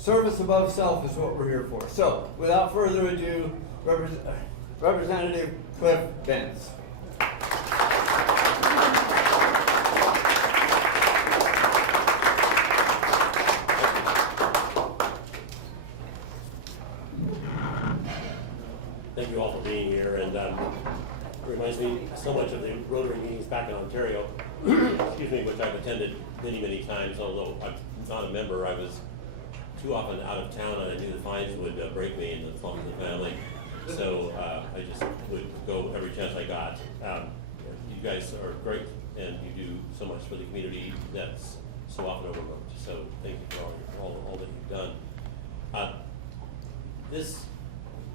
service above self is what we're here for. So, without further ado, Representative Cliff Bentz. Thank you all for being here, and it reminds me so much of the Rotary meetings back in Ontario, excuse me, which I've attended many, many times, although I'm not a member. I was too often out of town, and I knew the fines would break me and the family, so I just would go every chance I got. You guys are great, and you do so much for the community that's so often overlooked, so thank you for all that you've done.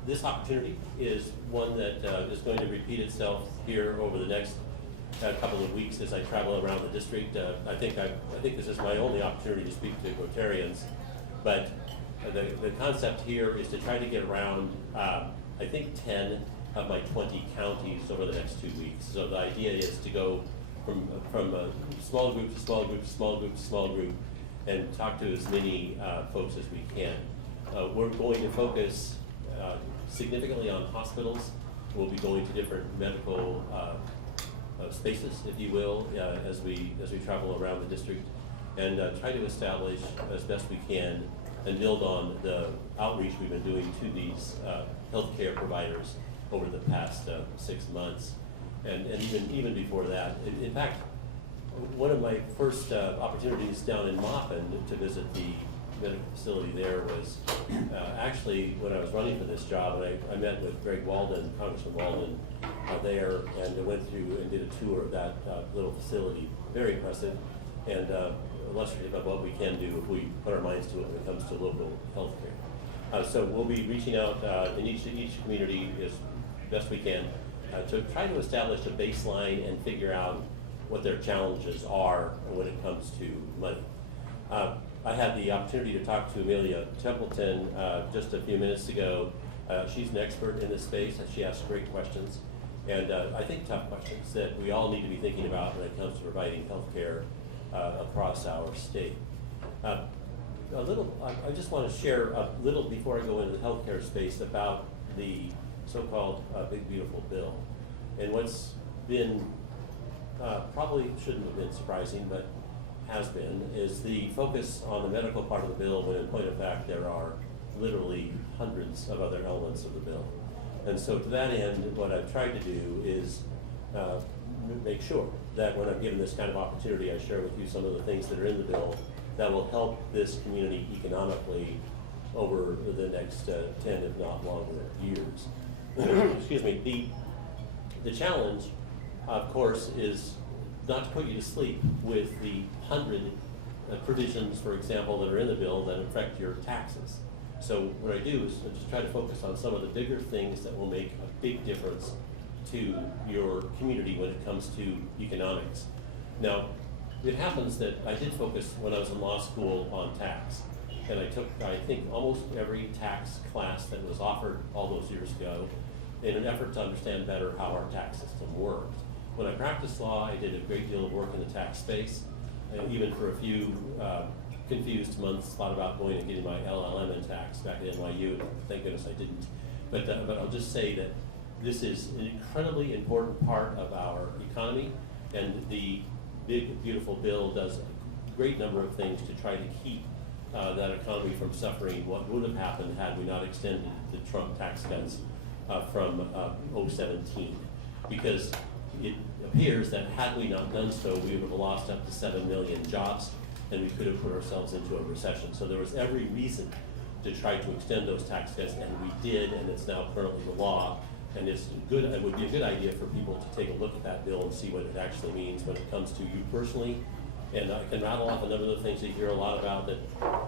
This opportunity is one that is going to repeat itself here over the next couple of weeks as I travel around the district. I think this is my only opportunity to speak to Rotarians, but the concept here is to try to get around, I think 10 of my 20 counties over the next 2 weeks. So the idea is to go from a small group to small group to small group to small group and talk to as many folks as we can. We're going to focus significantly on hospitals. We'll be going to different medical spaces, if you will, as we travel around the district, and try to establish as best we can and build on the outreach we've been doing to these healthcare providers over the past 6 months, and even before that. In fact, one of my first opportunities down in Maupin to visit the medical facility there was actually when I was running for this job, and I met with Greg Walden, Congressman Walden, there, and I went through and did a tour of that little facility. Very impressive, and illustrative of what we can do if we put our minds to it when it comes to local health care. So we'll be reaching out in each community as best we can to try to establish a baseline and figure out what their challenges are when it comes to money. I had the opportunity to talk to Amelia Templeton just a few minutes ago. She's an expert in this space, and she asks great questions, and I think tough questions that we all need to be thinking about when it comes to providing health care across our state. I just want to share a little before I go into the healthcare space about the so-called Big Beautiful Bill, and what's been probably shouldn't have been surprising, but has been, is the focus on the medical part of the bill, when in point of fact there are literally hundreds of other elements of the bill. And so to that end, what I've tried to do is make sure that when I'm given this kind of opportunity, I share with you some of the things that are in the bill that will help this community economically over the next 10, if not longer, years. Excuse me. The challenge, of course, is not to put you to sleep with the 100 provisions, for example, that are in the bill that affect your taxes. So what I do is I just try to focus on some of the bigger things that will make a big difference to your community when it comes to economics. Now, it happens that I did focus when I was in law school on tax, and I took, I think, almost every tax class that was offered all those years ago in an effort to understand better how our tax system worked. When I practiced law, I did a great deal of work in the tax space, and even for a few confused months, thought about going and getting my LLM in tax back at NYU. Thank goodness I didn't. But I'll just say that this is an incredibly important part of our economy, and the Big Beautiful Bill does a great number of things to try to keep that economy from suffering what would have happened had we not extended the Trump tax cuts from 2017. Because it appears that had we not done so, we would have lost up to 7 million jobs, and we could have put ourselves into a recession. So there was every reason to try to extend those tax cuts, and we did, and it's now currently the law. And it's good. It would be a good idea for people to take a look at that bill and see what it actually means when it comes to you personally. And I can rattle off a number of the things that you hear a lot about, that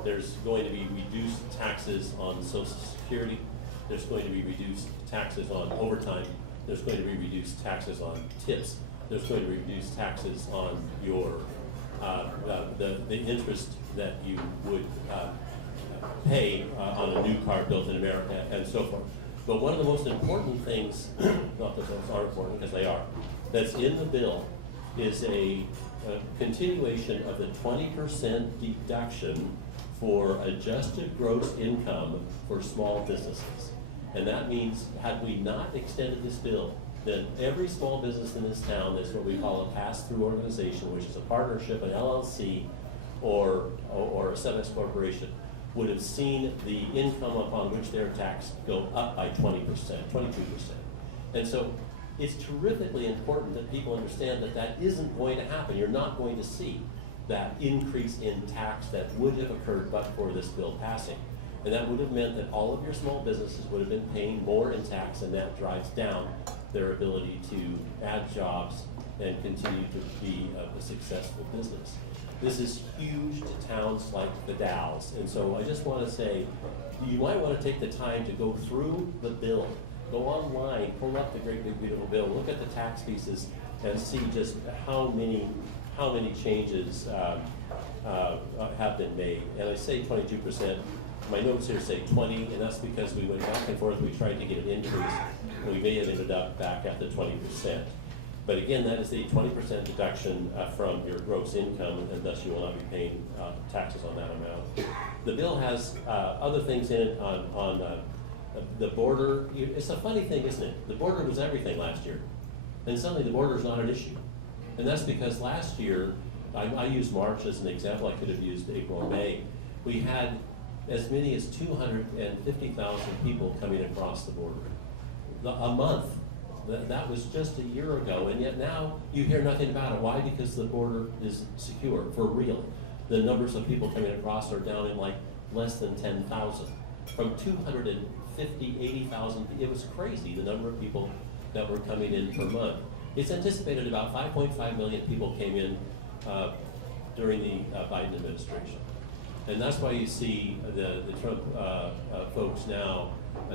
there's going to be reduced taxes on Social Security. There's going to be reduced taxes on overtime. There's going to be reduced taxes on tips. There's going to be reduced taxes on your the interest that you would pay on a new car built in America, and so forth. But one of the most important things, not that those are important, because they are, that's in the bill is a continuation of the 20% deduction for adjusted gross income for small businesses. And that means, had we not extended this bill, then every small business in this town, that's what we call a pass-through organization, which is a partnership, an LLC, or a sub-S corporation, would have seen the income upon which they're taxed go up by 20%, 22%. And so it's terrifically important that people understand that that isn't going to happen. You're not going to see that increase in tax that would have occurred but for this bill passing. And that would have meant that all of your small businesses would have been paying more in tax, and that drives down their ability to add jobs and continue to be a successful business. This is huge to towns like the Dalles. And so I just want to say, you might want to take the time to go through the bill. Go online, pull up the great big beautiful bill, look at the tax pieces, and see just how many changes have been made. And I say 22%. My notes here say 20, and that's because we went back and forth. We tried to get an increase. We may have ended up back at the 20%. But again, that is a 20% deduction from your gross income, and thus you will not be paying taxes on that amount. The bill has other things in it on the border. It's a funny thing, isn't it? The border was everything last year, and suddenly the border is not an issue. And that's because last year, I used March as an example. I could have used April or May. We had as many as 250,000 people coming across the border. A month. That was just a year ago, and yet now you hear nothing about it. Why? Because the border is secure, for real. The numbers of people coming across are down in like less than 10,000. From 250, 80,000, it was crazy, the number of people that were coming in per month. It's anticipated about 5.5 million people came in during the Biden administration. And that's why you see the Trump folks now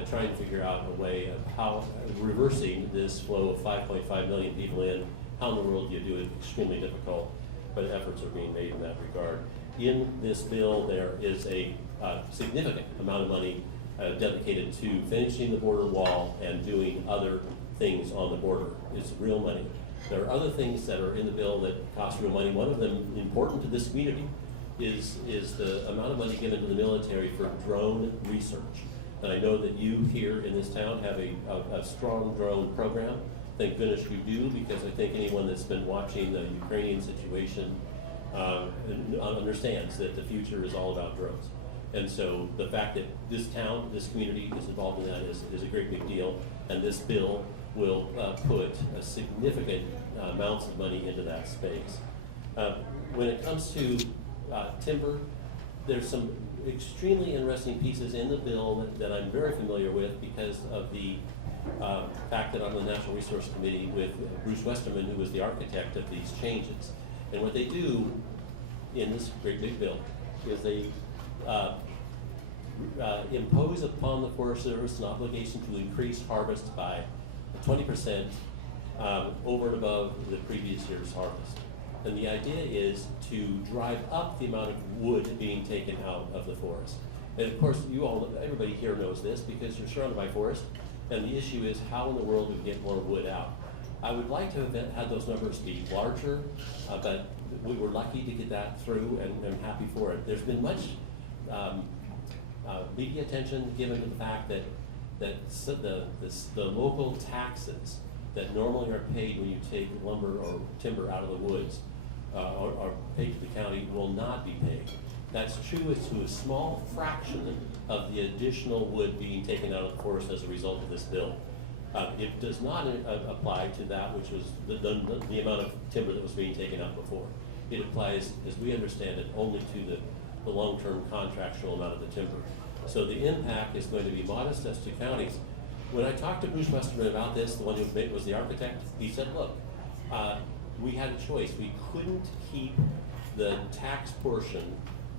trying to figure out a way of how reversing this flow of 5.5 million people in. How in the world do you do it? Extremely difficult, but efforts are being made in that regard. In this bill, there is a significant amount of money dedicated to finishing the border wall and doing other things on the border. It's real money. There are other things that are in the bill that cost real money. One of them, important to this community, is the amount of money given to the military for drone research. And I know that you here in this town have a strong drone program. Thank goodness you do, because I think anyone that's been watching the Ukrainian situation understands that the future is all about drones. And so the fact that this town, this community is involved in that is a great big deal. And this bill will put a significant amounts of money into that space. When it comes to timber, there's some extremely interesting pieces in the bill that I'm very familiar with because of the fact that I'm on the National Resource Committee with Bruce Westerman, who was the architect of these changes. And what they do in this great big bill is they impose upon the Forest Service an obligation to increase harvest by 20% over and above the previous year's harvest. And the idea is to drive up the amount of wood being taken out of the forest. And of course, everybody here knows this because you're surrounded by forest. And the issue is how in the world do we get more wood out? I would like to have had those numbers be larger, but we were lucky to get that through, and I'm happy for it. There's been much media attention given to the fact that the local taxes that normally are paid when you take lumber or timber out of the woods are paid to the county will not be paid. That's true as to a small fraction of the additional wood being taken out of the forest as a result of this bill. It does not apply to that which was the amount of timber that was being taken out before. It applies, as we understand it, only to the long-term contractual amount of the timber. So the impact is going to be modest as to counties. When I talked to Bruce Westerman about this, the one who was the architect, he said, look, we had a choice. We couldn't keep the tax portion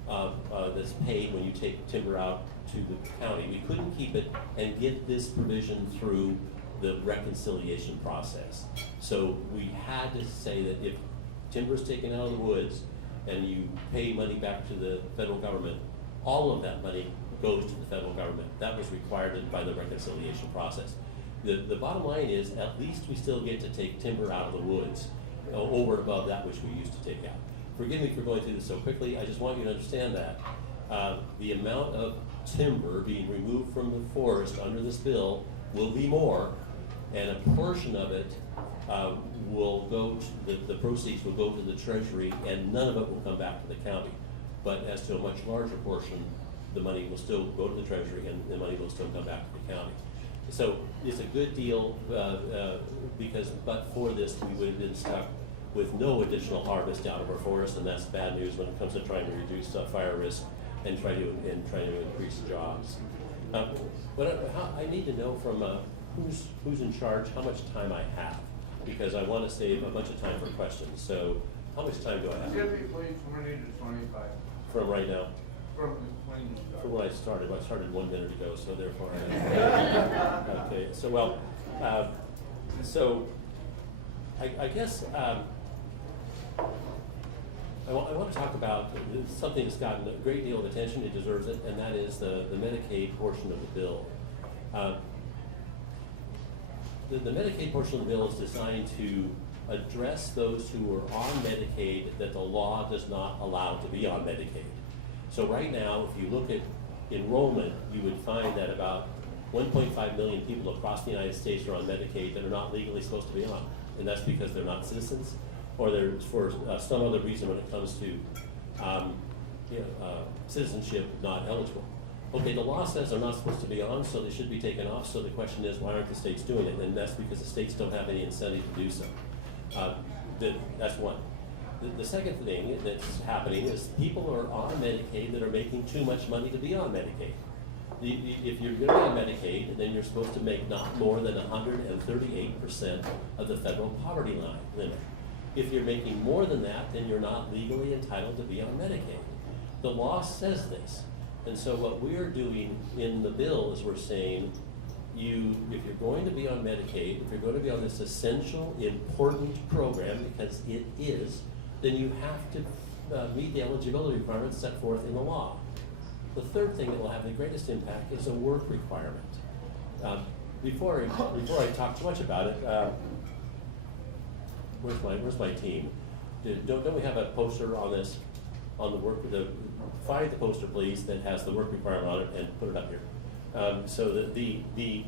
that's paid when you take timber out to the county. We couldn't keep it and get this provision through the reconciliation process. So we had to say that if timber is taken out of the woods and you pay money back to the federal government, all of that money goes to the federal government. That was required by the reconciliation process. The bottom line is, at least we still get to take timber out of the woods over and above that which we used to take out. Forgive me for going through this so quickly. I just want you to understand that the amount of timber being removed from the forest under this bill will be more, and a portion of it will go to, the proceeds will go to the treasury, and none of it will come back to the county. But as to a much larger portion, the money will still go to the treasury, and the money will still come back to the county. So it's a good deal, because but for this, we would have been stuck with no additional harvest out of our forest, and that's bad news when it comes to trying to reduce fire risk and trying to increase jobs. I need to know from who's in charge, how much time I have, because I want to save a bunch of time for questions. So how much time do I have? Typically 20 to 25. From right now? From when you start. From when I started. I started 1 minute ago, so therefore okay, so well, I guess I want to talk about something that's gotten a great deal of attention. It deserves it, and that is the Medicaid portion of the bill. The Medicaid portion of the bill is designed to address those who are on Medicaid that the law does not allow to be on Medicaid. So right now, if you look at enrollment, you would find that about 1.5 million people across the United States are on Medicaid that are not legally supposed to be on. And that's because they're not citizens, or they're for some other reason when it comes to citizenship not eligible. Okay, the law says they're not supposed to be on, so they should be taken off. So the question is, why aren't the states doing it? And that's because the states don't have any incentive to do so. That's one. The second thing that's happening is people are on Medicaid that are making too much money to be on Medicaid. If you're going to be on Medicaid, then you're supposed to make not more than 138% of the federal poverty line limit. If you're making more than that, then you're not legally entitled to be on Medicaid. The law says this. And so what we're doing in the bill is we're saying, if you're going to be on Medicaid, if you're going to be on this essential, important program, because it is, then you have to meet the eligibility requirements set forth in the law. The third thing that will have the greatest impact is a work requirement. Before I talk too much about it, where's my team? Don't we have a poster on this, on the work? Find the poster, please, that has the work requirement on it, and put it up here. So the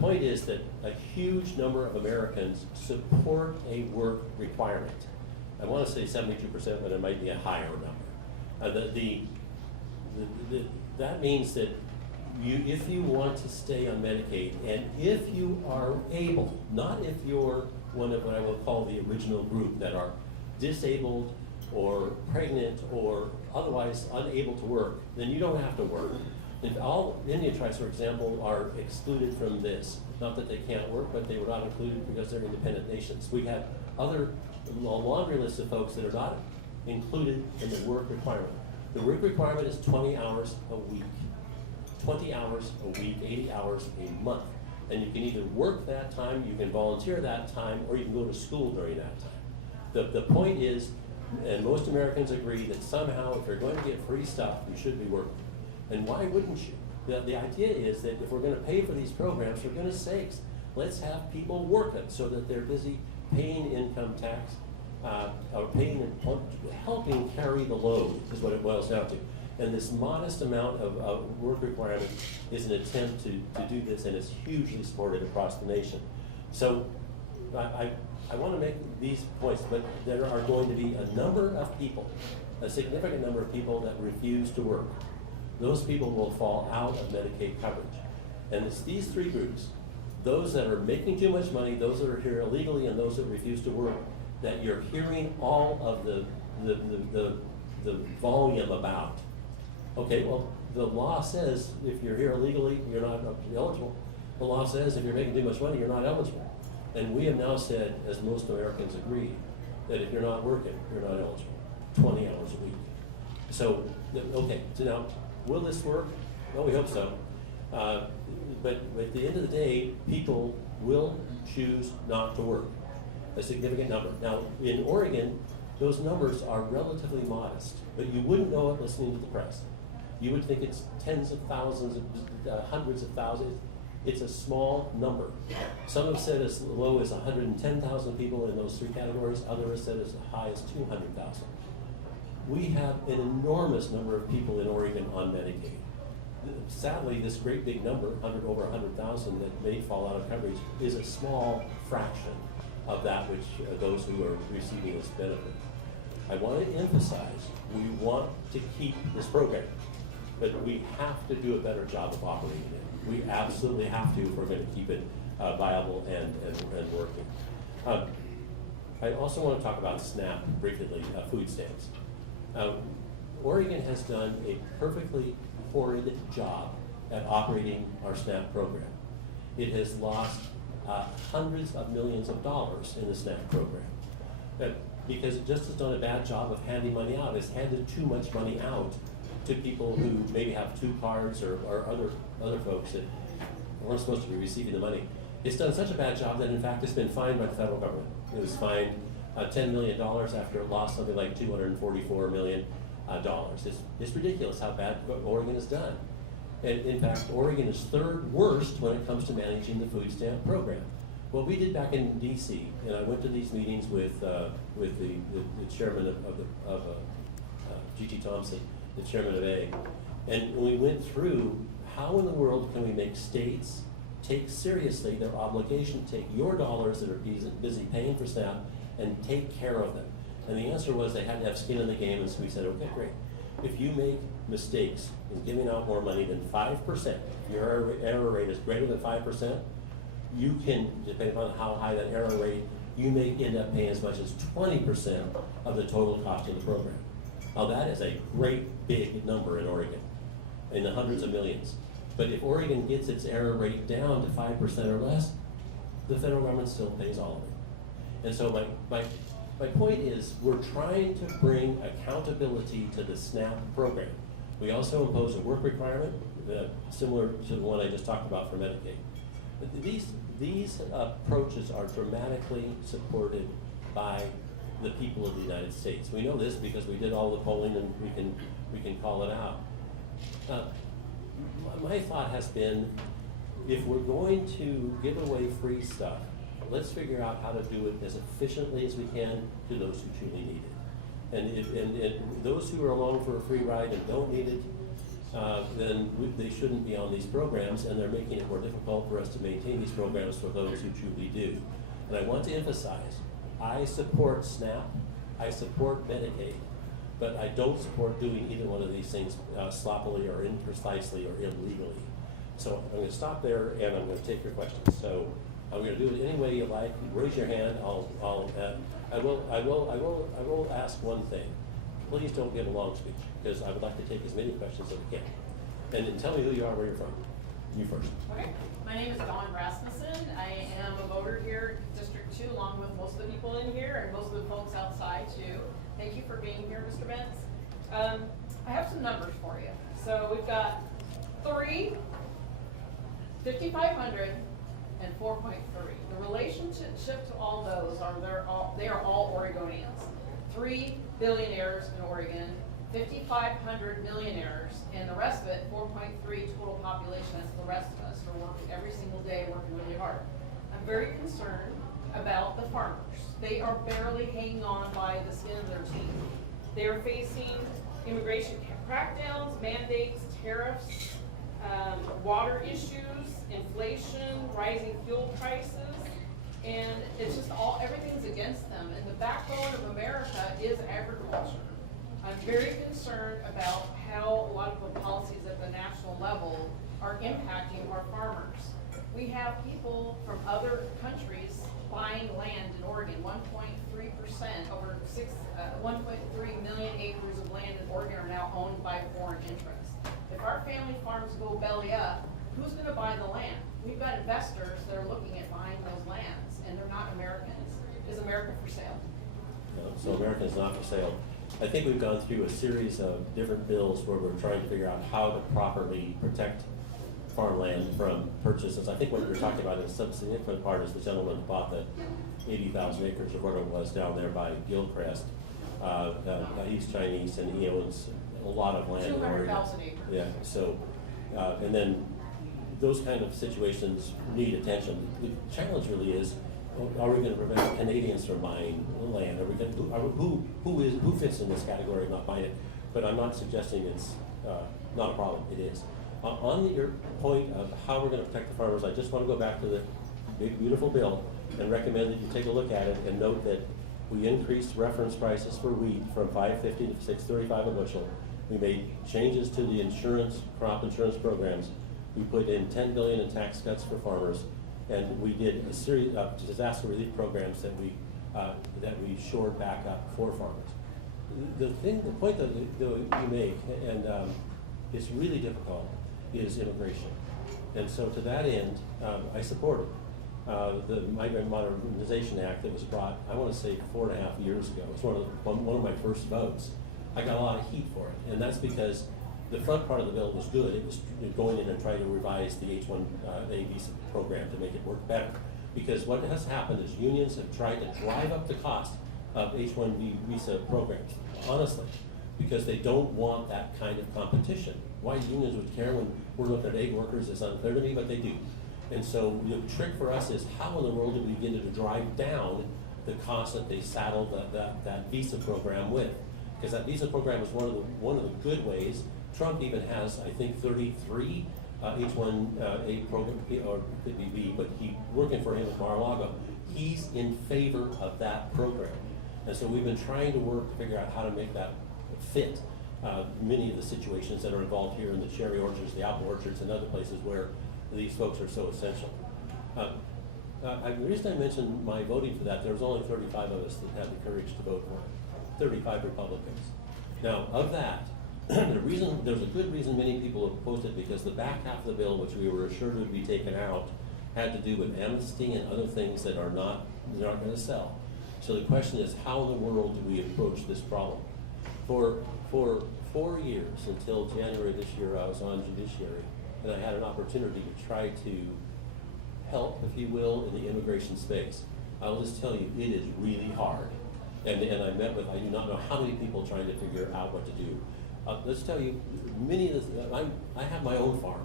point is that a huge number of Americans support a work requirement. I want to say 72%, but it might be a higher number. That means that if you want to stay on Medicaid, and if you are able, not if you're one of what I will call the original group that are disabled or pregnant or otherwise unable to work, then you don't have to work. And all Indian tribes, for example, are excluded from this. Not that they can't work, but they were not included because they're independent nations. We have a laundry list of folks that are not included in the work requirement. The work requirement is 20 hours a week. 20 hours a week, 80 hours a month. And you can either work that time, you can volunteer that time, or you can go to school during that time. The point is, and most Americans agree, that somehow if you're going to get free stuff, you should be working. And why wouldn't you? The idea is that if we're going to pay for these programs, for goodness sakes, let's have people working so that they're busy paying income tax, or paying and helping carry the load is what it boils down to. And this modest amount of work requirement is an attempt to do this, and it's hugely supported across the nation. So I want to make these points, but there are going to be a number of people, a significant number of people that refuse to work. Those people will fall out of Medicaid coverage. And it's these three groups, those that are making too much money, those that are here illegally, and those that refuse to work, that you're hearing all of the volume about. Okay, well, the law says if you're here illegally, you're not eligible. The law says if you're making too much money, you're not eligible. And we have now said, as most Americans agree, that if you're not working, you're not eligible. 20 hours a week. So, okay, so now, will this work? Well, we hope so. But at the end of the day, people will choose not to work. A significant number. Now, in Oregon, those numbers are relatively modest, but you wouldn't know it listening to the press. You would think it's tens of thousands, hundreds of thousands. It's a small number. Some have said as low as 110,000 people in those three categories. Others have said as high as 200,000. We have an enormous number of people in Oregon on Medicaid. Sadly, this great big number, over 100,000 that may fall out of coverage, is a small fraction of that which those who are receiving this benefit. I want to emphasize, we want to keep this program, but we have to do a better job of operating it. We absolutely have to if we're going to keep it viable and working. I also want to talk about SNAP briefly, food stamps. Oregon has done a perfectly horrid job at operating our SNAP program. It has lost hundreds of millions of dollars in the SNAP program. Because it just has done a bad job of handing money out. It's handed too much money out to people who maybe have 2 cards or other folks that weren't supposed to be receiving the money. It's done such a bad job that in fact it's been fined by the federal government. It was fined $10 million after it lost something like $244 million. It's ridiculous how bad Oregon has done. And in fact, Oregon is 3rd worst when it comes to managing the food stamp program. What we did back in DC, and I went to these meetings with the chairman of G.T. Thompson, the chairman of A, and we went through how in the world can we make states take seriously their obligation to take your dollars that are busy paying for SNAP and take care of them. And the answer was they had to have skin in the game, and so we said, okay, great. If you make mistakes in giving out more money than 5%, if your error rate is greater than 5%, you can, depending on how high that error rate, you may end up paying as much as 20% of the total cost of the program. Now that is a great big number in Oregon, in the hundreds of millions. But if Oregon gets its error rate down to 5% or less, the federal government still pays all of it. And so my point is, we're trying to bring accountability to the SNAP program. We also impose a work requirement, similar to the one I just talked about for Medicaid. But these approaches are dramatically supported by the people of the United States. We know this because we did all the polling, and we can call it out. My thought has been, if we're going to give away free stuff, let's figure out how to do it as efficiently as we can to those who truly need it. And those who are along for a free ride and don't need it, then they shouldn't be on these programs, and they're making it more difficult for us to maintain these programs for those who truly do. And I want to emphasize, I support SNAP, I support Medicaid, but I don't support doing either one of these things sloppily or imprecisely or illegally. So I'm going to stop there, and I'm going to take your questions. So I'm going to do it any way you like. Raise your hand. I will ask one thing. Please don't give a long speech, because I would like to take as many questions as I can. And then tell me who you are, where you're from. You first. Okay. My name is Dawn Rasmussen. I am a voter here, District 2, along with most of the people in here and most of the folks outside too. Thank you for being here, Mr. Bentz. I have some numbers for you. So we've got 3, 5,500, and 4.3. The relationship to all those are they are all Oregonians. 3 billionaires in Oregon, 5,500 millionaires, and the rest of it, 4.3 total population. That's the rest of us who are working every single day, working really hard. I'm very concerned about the farmers. They are barely hanging on by the skin of their teeth. They are facing immigration crackdowns, mandates, tariffs, water issues, inflation, rising fuel prices, and it's just everything's against them. And the backbone of America is agriculture. I'm very concerned about how a lot of the policies at the national level are impacting our farmers. We have people from other countries buying land in Oregon. 1.3%, over 1.3 million acres of land in Oregon are now owned by foreign interests. If our family farms go belly up, who's going to buy the land? We've got investors that are looking at buying those lands, and they're not Americans. Is America for sale? No, so America is not for sale. I think we've gone through a series of different bills where we're trying to figure out how to properly protect farmland from purchases. I think what you're talking about is some significant part is the gentleman who bought the 80,000 acres or whatever it was down there by Gilchrist. He's Chinese, and he owns a lot of land. 200,000 acres. Yeah, so, and then those kind of situations need attention. The challenge really is, are we gonna prevent Canadians from buying land? Are we gonna, who fits in this category of not buying it? But I'm not suggesting it's not a problem, it is. On your point of how we're gonna protect the farmers, I just wanna go back to the big beautiful bill and recommend that you take a look at it and note that we increased reference prices for wheat from $5.50 to $6.35 a bushel. We made changes to the insurance, crop insurance programs. We put in $10 billion in tax cuts for farmers, and we did a series of disaster relief programs that we shored back up for farmers. The point that you make, and it's really difficult, is immigration. And so to that end, I support it. The Migrant Modernization Act that was brought, I want to say 4.5 years ago. It's one of my first votes. I got a lot of heat for it, and that's because the front part of the bill was good. It was going in and trying to revise the H-1A visa program to make it work better. Because what has happened is unions have tried to drive up the cost of H-1B visa programs, honestly, because they don't want that kind of competition. Why unions would care when we're looking at aid workers is unclear to me, but they do. And so the trick for us is how in the world do we begin to drive down the cost that they saddled that visa program with? Because that visa program is one of the good ways. Trump even has, I think, 33 H-1A program, or could be B, but working for him at Mar-a-Lago, he's in favor of that program. And so we've been trying to work to figure out how to make that fit many of the situations that are involved here in the cherry orchards, the apple orchards, and other places where these folks are so essential. The reason I mentioned my voting for that, there was only 35 of us that had the courage to vote for it, 35 Republicans. Now, of that, there's a good reason many people opposed it, because the back half of the bill, which we were assured would be taken out, had to do with amnesty and other things that are not going to sell. So the question is, how in the world do we approach this problem? For 4 years, until January this year, I was on judiciary, and I had an opportunity to try to help, if you will, in the immigration space. I'll just tell you, it is really hard. And I met with, I do not know how many people trying to figure out what to do. Let's tell you, many of the, I have my own farm.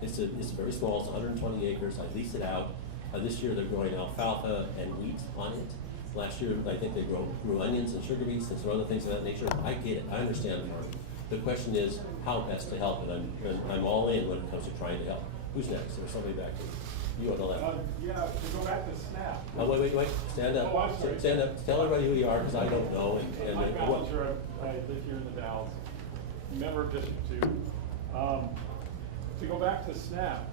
It's very small, it's 120 acres, I lease it out. This year they're growing alfalfa and wheat on it. Last year, I think they grew onions and sugar beets and some other things of that nature. I get it, I understand farming. The question is how best to help, and I'm all in when it comes to trying to help. Who's next? There's somebody back here. You on the left. Yeah, to go back to SNAP. Oh, wait, stand up. Oh, I'm sorry. Stand up, tell everybody who you are, because I don't know. I'm Ballinger, I live here in the Dalles, member of District 2. To go back to SNAP,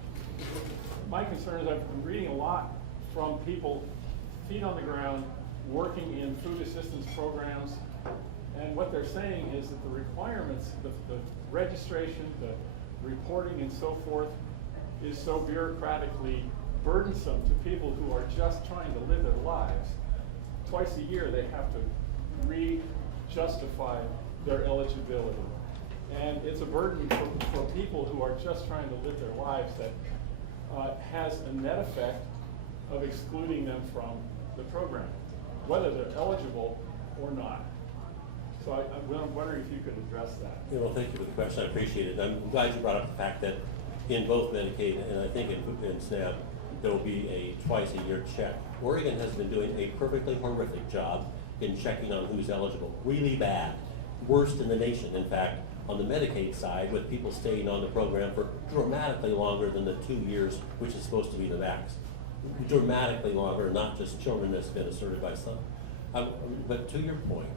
my concern is I've been reading a lot from people, feet on the ground, working in food assistance programs, and what they're saying is that the requirements, the registration, the reporting and so forth, is so bureaucratically burdensome to people who are just trying to live their lives. Twice a year they have to re-justify their eligibility. And it's a burden for people who are just trying to live their lives that has a net effect of excluding them from the program, whether they're eligible or not. So I'm wondering if you could address that. Yeah, well, thank you for the question. I appreciate it. I'm glad you brought up the fact that in both Medicaid and I think in SNAP, there will be a twice-a-year check. Oregon has been doing a perfectly horrific job in checking on who's eligible. Really bad. Worst in the nation, in fact, on the Medicaid side, with people staying on the program for dramatically longer than the 2 years, which is supposed to be the max. Dramatically longer, not just children that's been asserted by some. But to your point,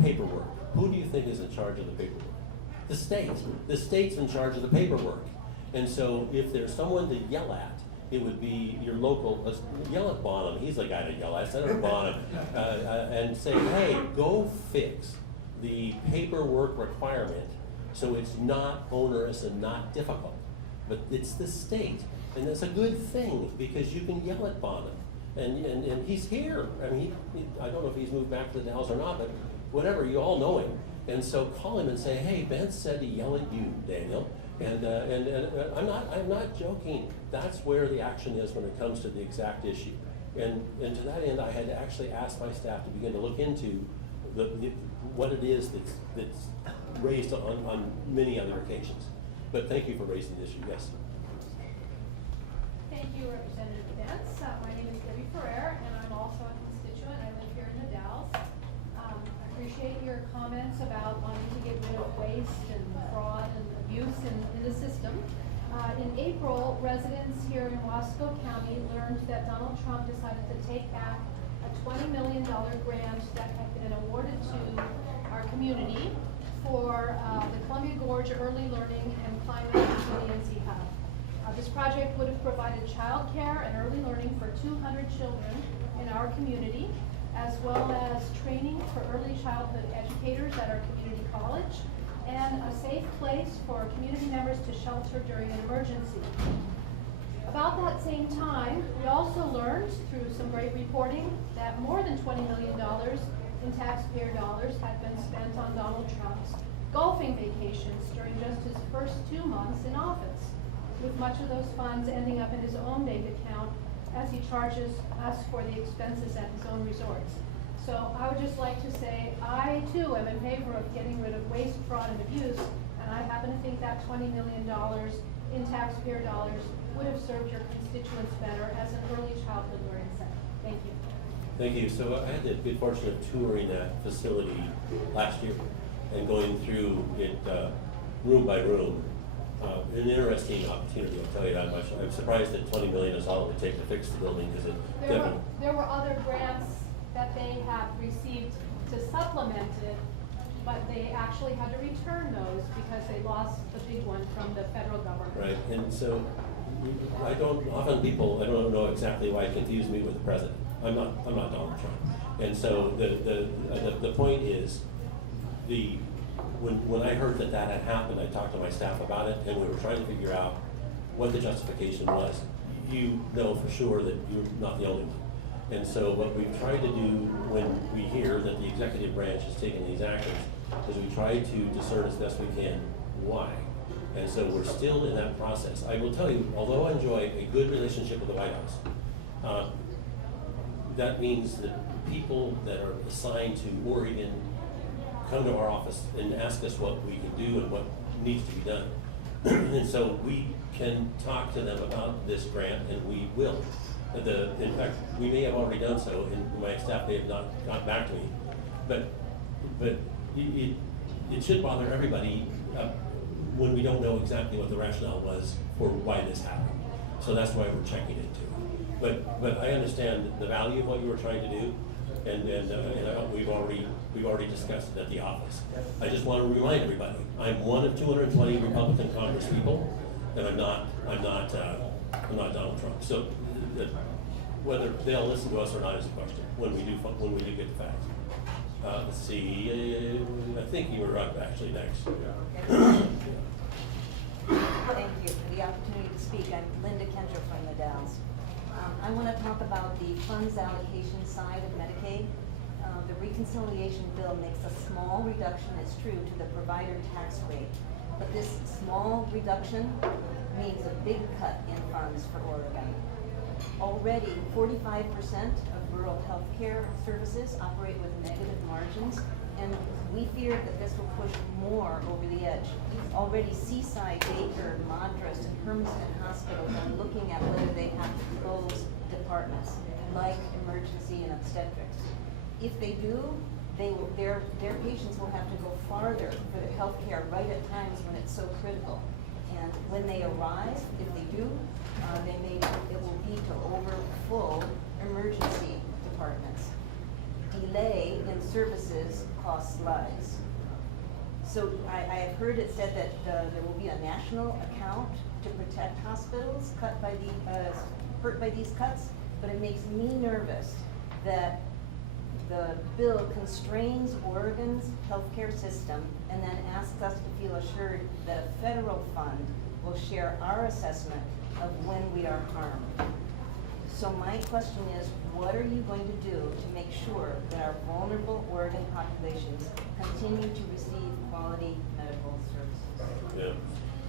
paperwork. Who do you think is in charge of the paperwork? The states. The state's in charge of the paperwork. And so if there's someone to yell at, it would be your local, let's yell at Bonham, he's the guy to yell at, Senator Bonham, and say, hey, go fix the paperwork requirement so it's not onerous and not difficult. But it's the state, and that's a good thing because you can yell at Bonham. And he's here. I mean, I don't know if he's moved back to the Dalles or not, but whatever, you all know him. And so call him and say, hey, Bentz said to yell at you, Daniel. And I'm not joking. That's where the action is when it comes to the exact issue. And to that end, I had to actually ask my staff to begin to look into what it is that's raised on many other occasions. But thank you for raising the issue, yes. Thank you, Representative Bentz. My name is Debbie Ferrer, and I'm also a constituent. I live here in the Dalles. I appreciate your comments about wanting to get rid of waste and fraud and abuse in the system. In April, residents here in Wasco County learned that Donald Trump decided to take back a $20 million grant that had been awarded to our community for the Columbia Gorge Early Learning and Climate Resiliency Hub. This project would have provided childcare and early learning for 200 children in our community, as well as training for early childhood educators at our community college, and a safe place for community members to shelter during an emergency. About that same time, we also learned through some great reporting that more than $20 million in taxpayer dollars had been spent on Donald Trump's golfing vacations during just his first 2 months in office, with much of those funds ending up in his own bank account as he charges us for the expenses at his own resorts. So I would just like to say, I too am in favor of getting rid of waste, fraud, and abuse, and I happen to think that $20 million in taxpayer dollars would have served your constituents better as an early childhood learning center. Thank you. Thank you. So I had the good fortune of touring that facility last year and going through it room by room. An interesting opportunity, I'll tell you that much. I'm surprised that 20 million is all it would take to fix the building, because it definitely. There were other grants that they have received to supplement it, but they actually had to return those because they lost the big one from the federal government. Right, and so I don't know exactly why it confused me with the president. I'm not Donald Trump. And so the point is, when I heard that had happened, I talked to my staff about it, and we were trying to figure out what the justification was. You know for sure that you're not the only one. And so what we've tried to do when we hear that the executive branch is taking these actions is we try to discern as best we can why. And so we're still in that process. I will tell you, although I enjoy a good relationship with the White House, that means that people that are assigned to Oregon come to our office and ask us what we can do and what needs to be done. And so we can talk to them about this grant, and we will. In fact, we may have already done so, and my staff may have not got back to me. But it should bother everybody when we don't know exactly what the rationale was for why this happened. So that's why we're checking into it. But I understand the value of what you were trying to do, and we've already discussed it at the office. I just want to remind everybody, I'm one of 220 Republican congresspeople, and I'm not Donald Trump. So whether they'll listen to us or not is a question when we do get the facts. Let's see. I think you were up actually next. Thank you for the opportunity to speak. I'm Linda Kendra from the Dalles. I want to talk about the funds allocation side of Medicaid. The reconciliation bill makes a small reduction, it's true, to the provider tax rate. But this small reduction means a big cut in funds for Oregon. Already, 45% of rural health care services operate with negative margins, and we fear that this will push more over the edge. Already, Seaside, Baker, Madras, and Hermiston hospitals are looking at whether they have to close departments, like emergency and obstetrics. If they do, their patients will have to go farther for their health care right at times when it's so critical. And when they arrive, if they do, it will lead to full emergency departments. Delay in services costs lives. So I have heard it said that there will be a national account to protect hospitals hurt by these cuts, but it makes me nervous that the bill constrains Oregon's healthcare system and then asks us to feel assured that a federal fund will share our assessment of when we are harmed. So my question is, what are you going to do to make sure that our vulnerable Oregon populations continue to receive quality medical services?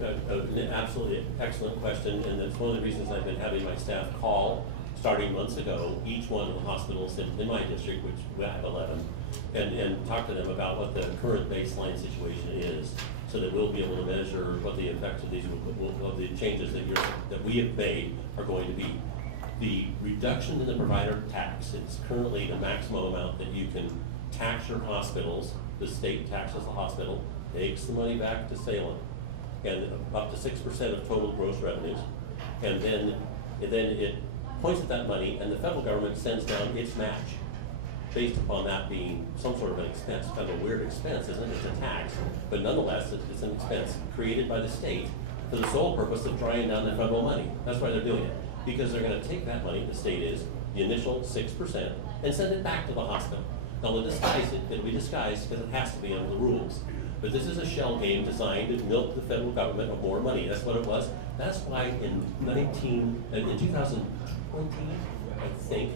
Yeah, an absolutely excellent question, and that's one of the reasons I've been having my staff call, starting months ago, each one of the hospitals in my district, which we have 11, and talk to them about what the current baseline situation is. so that we'll be able to measure what the effects of these, of the changes that we have made are going to be. The reduction in the provider tax, it's currently the maximum amount that you can tax your hospitals. The state taxes the hospital, takes the money back to Salem, and up to 6% of total gross revenues. And then it points at that money, and the federal government sends down its match, based upon that being some sort of an expense, kind of a weird expense, isn't it? It's a tax, but nonetheless, it's an expense created by the state for the sole purpose of drawing down the federal money. That's why they're doing it, because they're gonna take that money, the state is, the initial 6%, and send it back to the hospital. Now, they'll disguise it, it'll be disguised because it has to be under the rules. But this is a shell game designed to milk the federal government of more money. That's what it was. That's why in 2020, I think,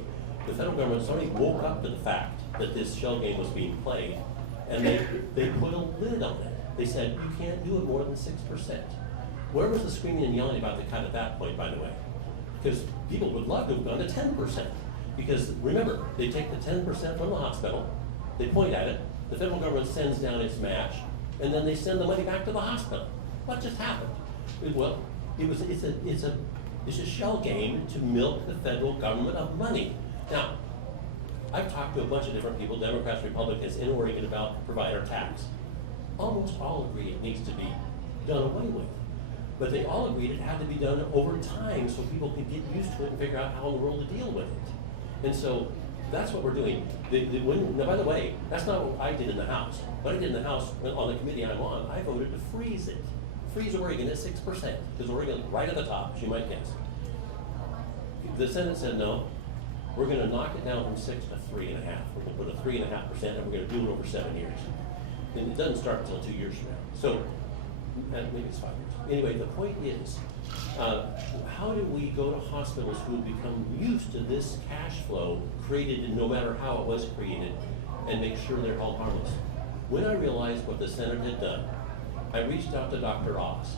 the federal government already woke up to the fact that this shell game was being played, and they put a lid on it. They said, you can't do it more than 6%. Where was the screaming and yelling about the cut at that point, by the way? Because people would love to have gone to 10%. Because remember, they take the 10% from the hospital, they point at it, the federal government sends down its match, and then they send the money back to the hospital. What just happened? Well, it's a shell game to milk the federal government of money. Now, I've talked to a bunch of different people, Democrats, Republicans, in Oregon about provider tax. Almost all agree it needs to be done away with. But they all agreed it had to be done over time so people could get used to it and figure out how in the world to deal with it. And so that's what we're doing. Now, by the way, that's not what I did in the House. What I did in the House on the committee I'm on, I voted to freeze it. Freeze Oregon at 6%, because Oregon is right at the top, as you might guess. The Senate said no. We're going to knock it down from 6 to 3.5. We're going to put a 3.5%, and we're going to do it over 7 years. And it doesn't start until 2 years from now. So, maybe it's 5 years. Anyway, the point is, how do we go to hospitals who have become used to this cash flow created, no matter how it was created, and make sure they're held harmless? When I realized what the Senate had done, I reached out to Dr. Oz,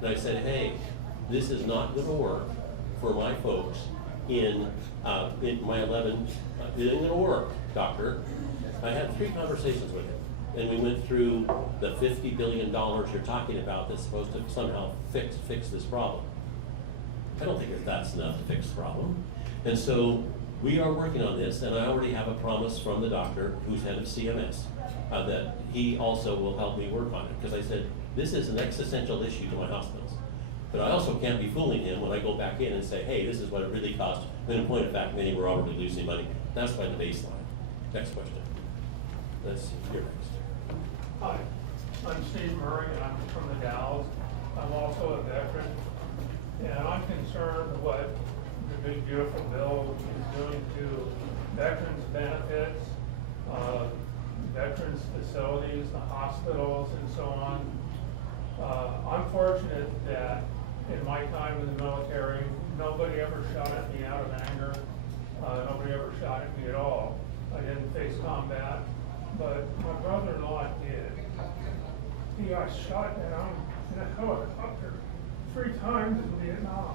and I said, hey, this is not going to work for my folks in my 11, it isn't going to work, doctor. I had 3 conversations with him, and we went through the $50 billion you're talking about that's supposed to somehow fix this problem. I don't think that's enough to fix the problem. And so we are working on this, and I already have a promise from the doctor who's head of CMS that he also will help me work on it, because I said, this is an existential issue to my hospitals. But I also can't be fooling him when I go back in and say, hey, this is what it really cost. When in point of fact, many were already losing money. That's by the baseline. Next question. Let's see, you're next. Hi, I'm Steve Murray, and I'm from the Dalles. I'm also a veteran, and I'm concerned what the big beautiful bill is doing to veterans benefits, veterans facilities, the hospitals, and so on. I'm fortunate that in my time in the military, nobody ever shot at me out of anger. Nobody ever shot at me at all. I didn't face combat, but my brother-in-law did. He got shot down in a helicopter 3 times in Vietnam.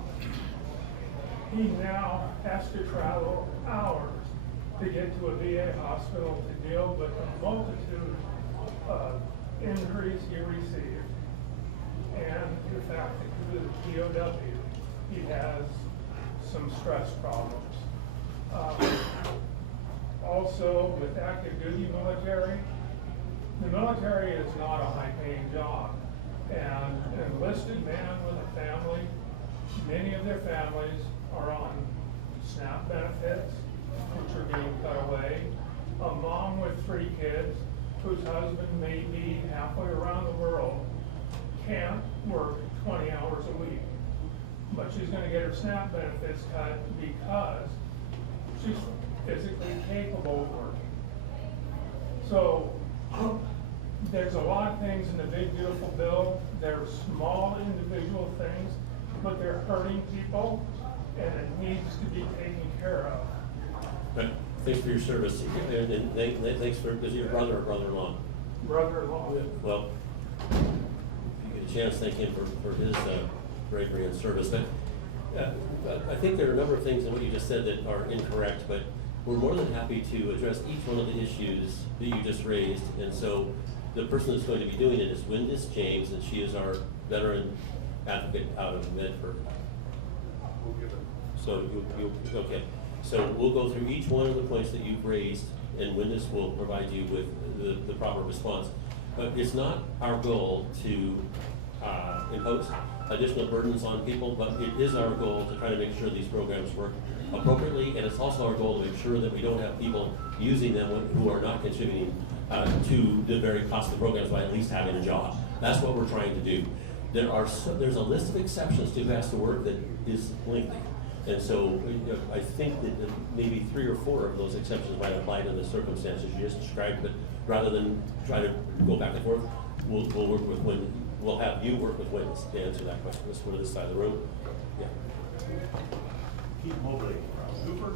He now has to travel hours to get to a VA hospital to deal with a multitude of injuries he received. And the fact that he was a POW, he has some stress problems. Also, with active duty military, the military is not a high-paying job. And an enlisted man with a family, many of their families are on SNAP benefits, which are being cut away. A mom with 3 kids, whose husband may be halfway around the world, can't work 20 hours a week. But she's gonna get her SNAP benefits cut because she's physically capable of working. So, there's a lot of things in the big beautiful bill. They're small individual things, but they're hurting people, and it needs to be taken care of. But thanks for your service, and thanks for, is your brother or brother-in-law? Brother-in-law. Well, if you get a chance, thank him for his bravery and service. But I think there are a number of things in what you just said that are incorrect, but we're more than happy to address each one of the issues that you just raised. And so The person that's going to be doing it is Windus James, and she is our veteran advocate out of Medford. We'll give it. So okay. So we'll go through each one of the points that you've raised, and Windus will provide you with the proper response. But it's not our goal to impose additional burdens on people, but it is our goal to try to make sure these programs work appropriately, and it's also our goal to make sure that we don't have people using them who are not contributing to the very costly programs by at least having a job. That's what we're trying to do. There's a list of exceptions to who has to work that is lengthy. And so I think that maybe 3 or 4 of those exceptions might apply to the circumstances you just described, but rather than try to go back and forth, we'll work with Windus. We'll have you work with Windus to answer that question. Let's go to this side of the room. Yeah. Keith Mobley from Cooper,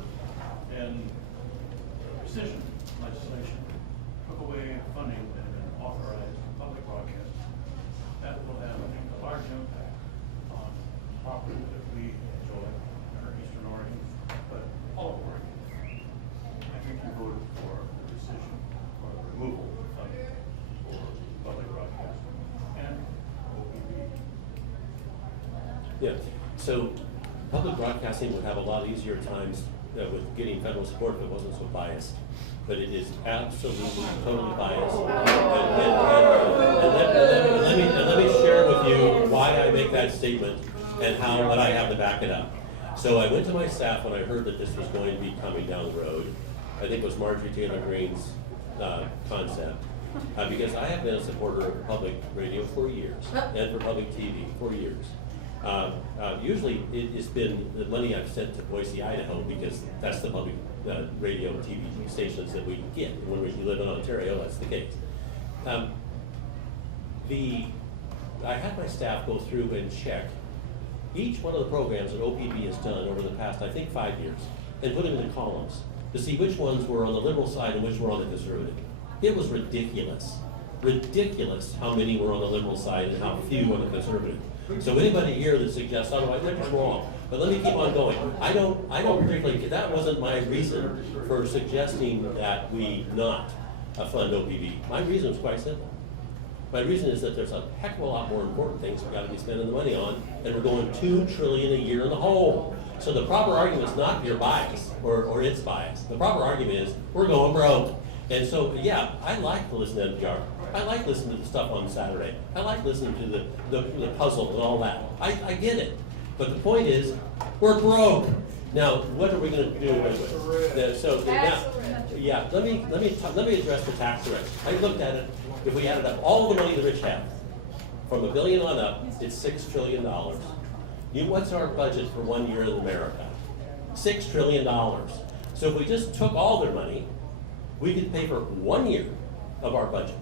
and rescission legislation took away funding that had been authorized for public broadcast. That will have, I think, a large impact on property that we enjoy in our Eastern Oregon, but all of Oregon. I think you voted for the rescission or the removal of funding for public broadcast and OBBB. Yeah. So public broadcasting would have a lot easier times with getting federal support if it wasn't so biased. But it is absolutely totally biased. And let me share with you why I make that statement and how that I have to back it up. So I went to my staff when I heard that this was going to be coming down the road. I think it was Marjorie Taylor Greene's concept. Because I have been a supporter of public radio for years and for public TV for years. Usually it's been the money I've sent to Boise, Idaho, because that's the public radio and TV stations that we get. When we live in Ontario, that's the case. I had my staff go through and check each one of the programs that OBBB has done over the past, I think, 5 years, and put them in columns to see which ones were on the liberal side and which were on the conservative. It was ridiculous. Ridiculous how many were on the liberal side and how few on the conservative. So anybody here that suggests otherwise, they're just wrong. But let me keep on going. I don't particularly, that wasn't my reason for suggesting that we not fund OBBB. My reason was quite simple. My reason is that there's a heck of a lot more important things we've got to be spending the money on, and we're going $2 trillion a year in the hole. So the proper argument is not your bias or its bias. The proper argument is we're going broke. And so, yeah, I like to listen to NPR. I like listening to the stuff on Saturday. I like listening to the puzzle and all that. I get it. But the point is, we're broke. Now, what are we going to do with it? So now, yeah, let me address the tax rates. I looked at it. If we added up all the money the rich have, from $1 billion on up, it's $6 trillion. What's our budget for 1 year in America? $6 trillion. So if we just took all their money, we could pay for 1 year of our budget.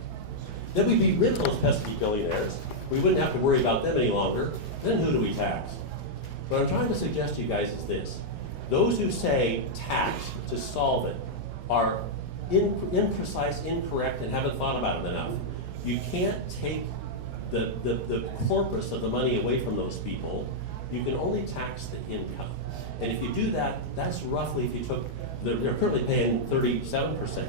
Then we'd be rid of those pesky billionaires. We wouldn't have to worry about them any longer. Then who do we tax? What I'm trying to suggest to you guys is this. Those who say tax to solve it are imprecise, incorrect, and haven't thought about it enough. You can't take the corpus of the money away from those people. You can only tax the income. And if you do that, that's roughly, if you took, they're currently paying 37%,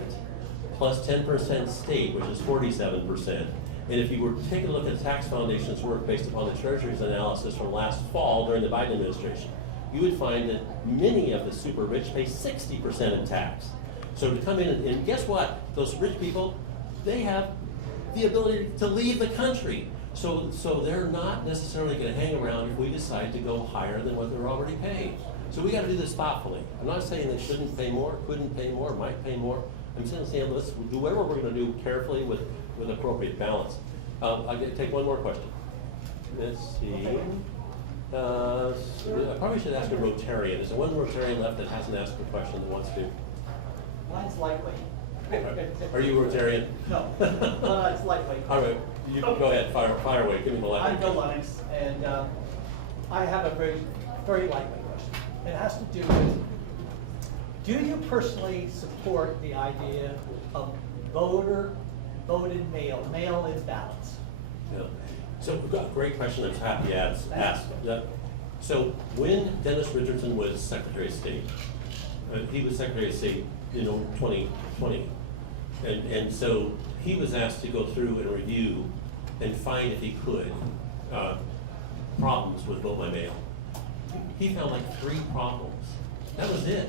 plus 10% state, which is 47%. And if you were taking a look at the Tax Foundation's work based upon the Treasury's analysis from last fall during the Biden administration, you would find that many of the super rich pay 60% in tax. So to come in and guess what? Those rich people, they have the ability to leave the country. So they're not necessarily going to hang around if we decide to go higher than what they're already paying. So we got to do this thoughtfully. I'm not saying they shouldn't pay more, couldn't pay more, might pay more. I'm simply saying let's do whatever we're going to do carefully with appropriate balance. I'll take one more question. Let's see. I probably should ask a Rotarian. Is there one Rotarian left that hasn't asked a question that wants to? Mine's lightweight. Are you a Rotarian? No, it's lightweight. All right, you go ahead, fire away. Give me the I'm lightweight. Bill Lennox, and I have a very, very lightweight question. It has to do with, do you personally support the idea of voted mail-in ballots? Yeah. So we've got a great question that's happy you asked. Yeah. So when Dennis Richardson was Secretary of State, he was Secretary of State in 2020, And so he was asked to go through and review and find, if he could, problems with Vote by Mail. He found like 3 problems. That was it.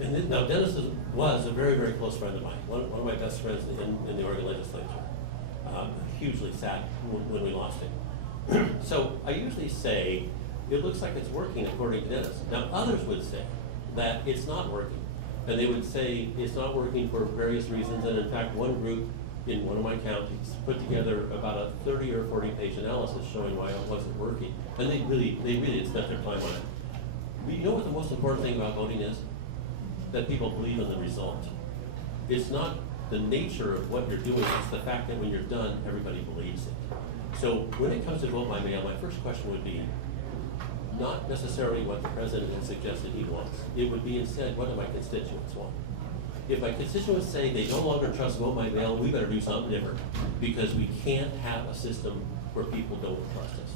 And then, now Dennis was a very, very close friend of mine, one of my best friends in the Oregon legislature. Hugely sad when we lost him. So I usually say, it looks like it's working according to Dennis. Now others would say that it's not working. And they would say it's not working for various reasons. And in fact, one group in one of my counties put together about a 30 or 40 page analysis showing why it wasn't working. And they really had spent their time on it. But you know what the most important thing about voting is? That people believe in the result. It's not the nature of what you're doing, it's the fact that when you're done, everybody believes it. So when it comes to vote by mail, my first question would be not necessarily what the president has suggested he wants. It would be instead, what do my constituents want? If my constituents say they no longer trust vote by mail, we better do something different, because we can't have a system where people don't trust us.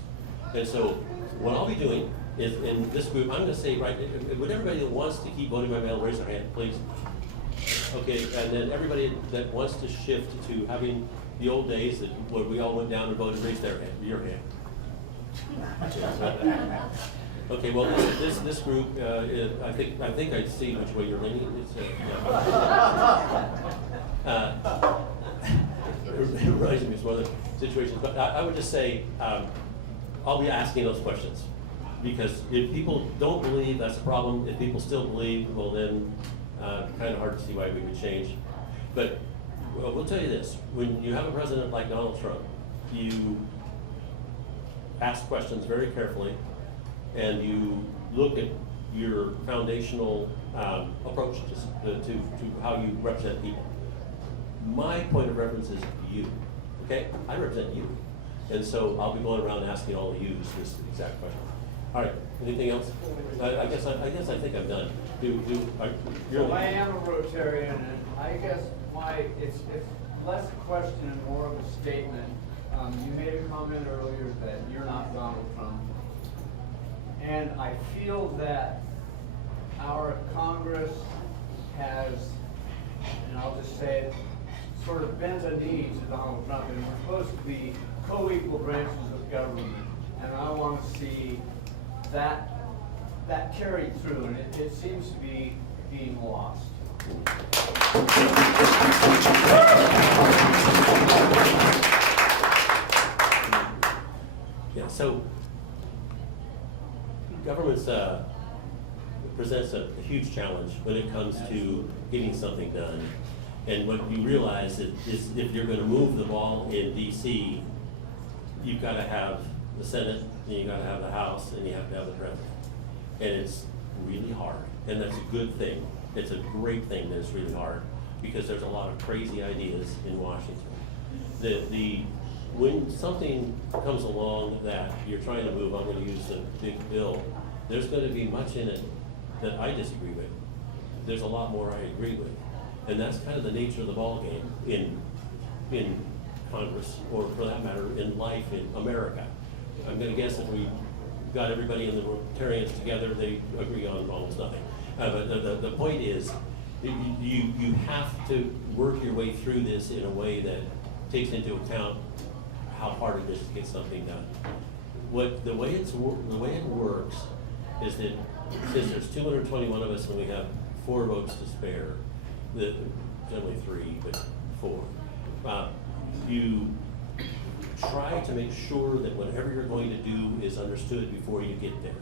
And so what I'll be doing is, in this group, I'm gonna say, right, would everybody that wants to keep voting by mail raise their hand, please? Okay, and then everybody that wants to shift to having the old days where we all went down and voted, raise their hand, your hand. Okay, well, this group, I think I see which way you're leaning. It's, it reminds me of some other situations, but I would just say, I'll be asking those questions. Because if people don't believe, that's a problem. If people still believe, well then, kind of hard to see why we would change. But we'll tell you this, when you have a president like Donald Trump, you ask questions very carefully, and you look at your foundational approach to how you represent people. My point of reference is you, okay? I represent you. And so I'll be going around asking all of you this exact question. All right, anything else? I guess I think I'm done. So I am a Rotarian, and I guess it's less a question and more of a statement. You made a comment earlier that you're not Donald Trump. And I feel that our Congress has, and I'll just say it, sort of bent a knee to Donald Trump, and we're supposed to be co-equal branches of government. And I want to see that carried through, and it seems to be being lost. Yeah, so government presents a huge challenge when it comes to getting something done. And what you realize is if you're going to move the ball in DC, you've got to have the Senate, and you've got to have the House, and you have to have the President. And it's really hard, and that's a good thing. It's a great thing that it's really hard, because there's a lot of crazy ideas in Washington. When something comes along that you're trying to move, I'm going to use the big bill, there's going to be much in it that I disagree with. There's a lot more I agree with. And that's kind of the nature of the ballgame in Congress, or for that matter, in life in America. I'm going to guess if we got everybody in the Rotarians together, they agree on almost nothing. But the point is, you have to work your way through this in a way that takes into account how hard it is to get something done. The way it works is that since there's 221 of us and we have 4 votes to spare, generally 3, but 4, you try to make sure that whatever you're going to do is understood before you get there.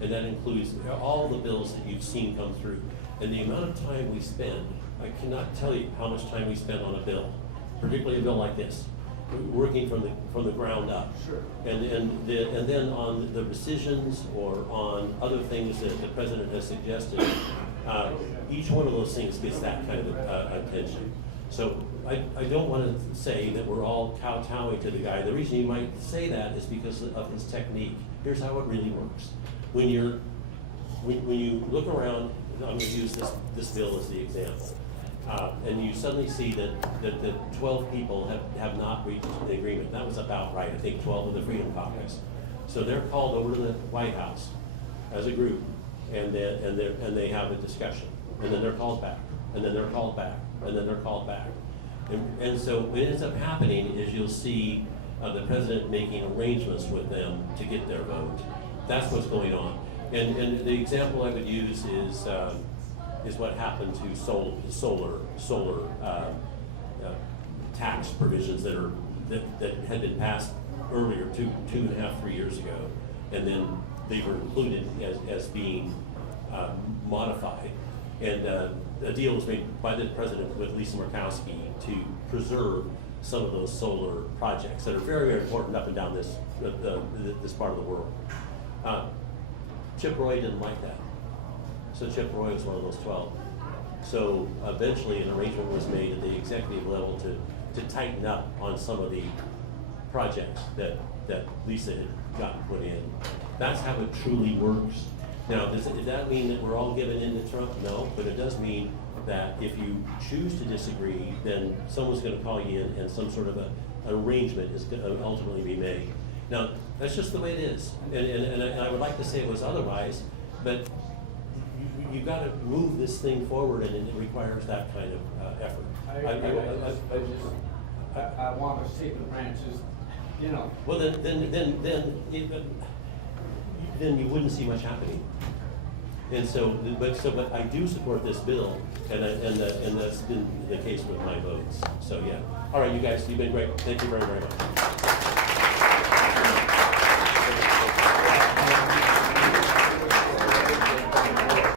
And that includes all the bills that you've seen come through. And the amount of time we spend, I cannot tell you how much time we spend on a bill, particularly a bill like this, working from the ground up. Sure. And then on the rescissions or on other things that the president has suggested, each one of those things gets that kind of attention. So I don't want to say that we're all kowtowing to the guy. The reason you might say that is because of his technique. Here's how it really works. When you look around, I'm going to use this bill as the example, and you suddenly see that the 12 people have not reached an agreement. That was about right. I think 12 of the Freedom Caucus. So they're called over to the White House as a group, and they have a discussion, and then they're called back, and then they're called back, and then they're called back. And so what ends up happening is you'll see the president making arrangements with them to get their vote. That's what's going on. And the example I would use is what happened to solar tax provisions that had been passed earlier, 2.5, 3 years ago, and then they were included as being modified. And a deal was made by the president with Lisa Murkowski to preserve some of those solar projects that are very, very important up and down this part of the world. Chip Roy didn't like that. So Chip Roy was one of those 12. So eventually an arrangement was made at the executive level to tighten up on some of the projects that Lisa had gotten put in. That's how it truly works. Now, does that mean that we're all giving in to Trump? No, but it does mean that if you choose to disagree, then someone's going to call you in and some sort of an arrangement is going to ultimately be made. Now, that's just the way it is. And I would like to say it was otherwise, but you've got to move this thing forward, and it requires that kind of effort. I want to see the branches, you know. Well, then you wouldn't see much happening. And so, but I do support this bill, and that's been the case with my votes. So yeah. All right, you guys, you've been great. Thank you very, very much.